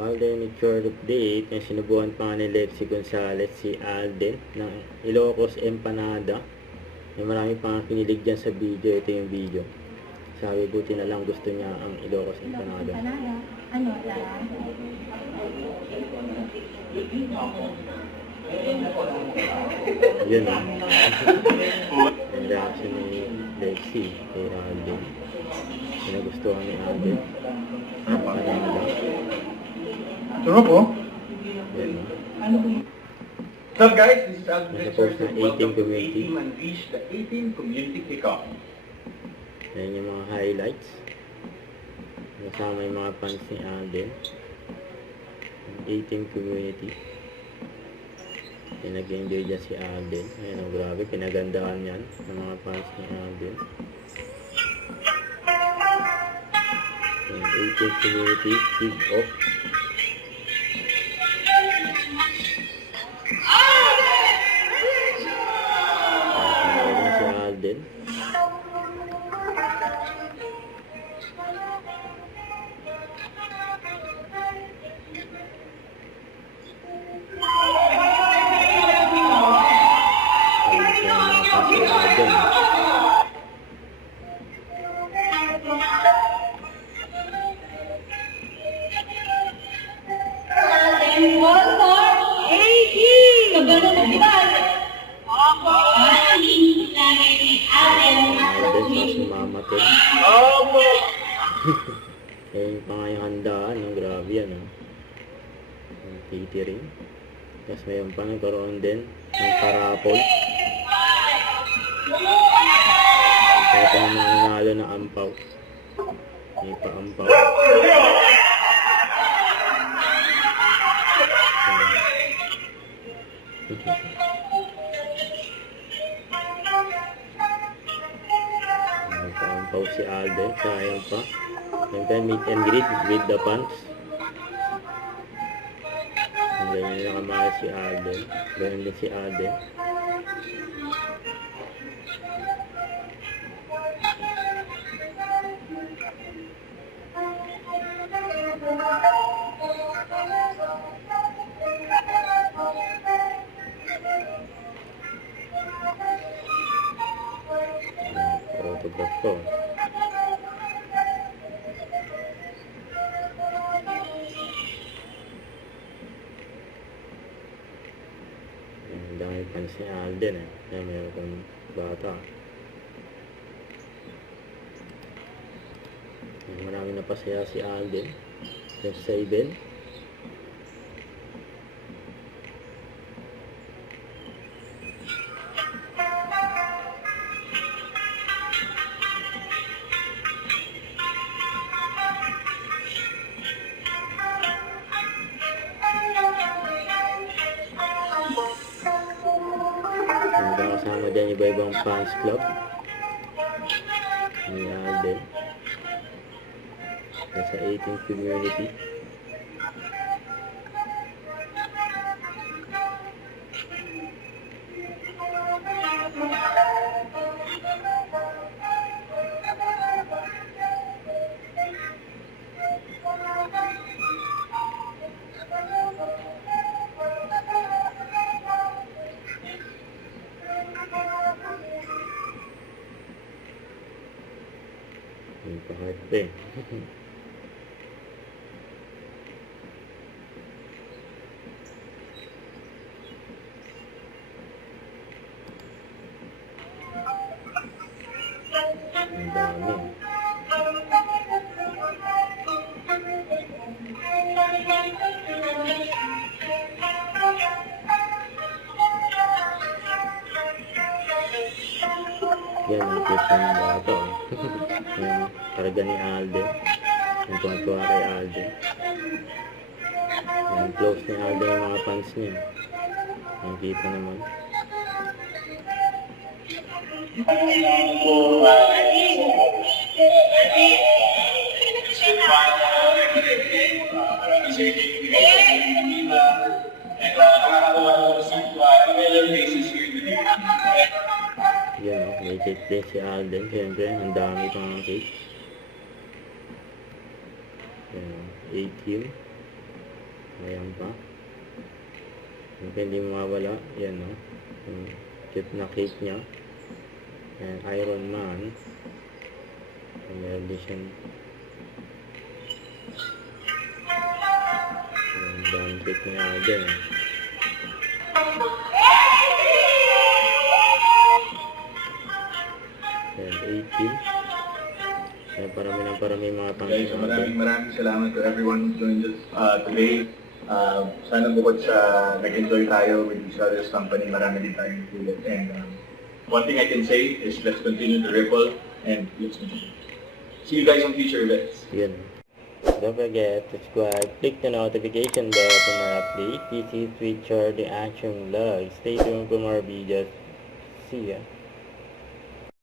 Alden update na sinubukan pa nga ni Lexi Gonzalez si Alden ng Ilocos Empanada. May marami pa nga kinilig dyan sa video. Ito yung video. Sabi buti na lang gusto niya ang Ilocos Empanada. Ano, Lara? Yun ah. Ang reaction ni Lexi kay Alden. Sinagustuhan ni Alden. Empanada. Sarap po. Yan ah. What's up guys? This is Alvin Nasa-post Richards na and 18 welcome to community. 18 Unleash, the 18 Community Kickoff. Yan yung mga highlights. Kasama yung mga fans ni Alden. 18 community. Yung nag-enjoy dyan si Alden. Ayan o, grabe. Pinagandahan yan ng mga fans ni Alden. Yung 18 community kick-off. Pinagandahan si Alden. One more, 80! Kabalo mo ba? Sumamatid. Ayun pa nga yung handaan, no? Grabe yan, no? Yung catering. Tapos mayroon pa nagkaroon din ng parapol. Kaya pa naman nanalo ng ampaw. May pa-ampaw. May pa-ampaw si Alden. Sayang pa. Siyempre, meet and greet with the fans. Ang ganyan na nakamahal si Alden. Ganyan din si Alden. Autograph ko. Ang dami pa si Alden eh. Kaya meron kong bata. Marami na pasaya si Alden. Yung sa event. Kasama dyan iba-ibang fans club ni Alden sa 18 community. Yung pa-heart eh. Ang dami. Yan, ang cute ng bata. Yung karga ni Alden. Yung tuwa kay Alden. Yung close ni Alden yung mga fans niya. Yung kita naman. Yan o, may cake din si Alden. Siyempre, ang dami pang cake. Yan o, 18. Ayan pa. Hindi mawawala. Yan, no? Yung cute na cake niya. Ayan, Iron Man. Meron din siyang bandit niya din. Ayan, 18. Ayan, parami mga Guys, so pang-order. maraming salamat to everyone who joined us today. Sana bukod sa nag-enjoy tayo with each other's company, marami din tayong tulad. And one thing I can say is let's continue to ripple and let's continue. See you guys on future events. Yun. Don't forget to subscribe, click the notification bell for more updates. This is Richard, the Action Vlog. Stay tuned for more videos. See ya.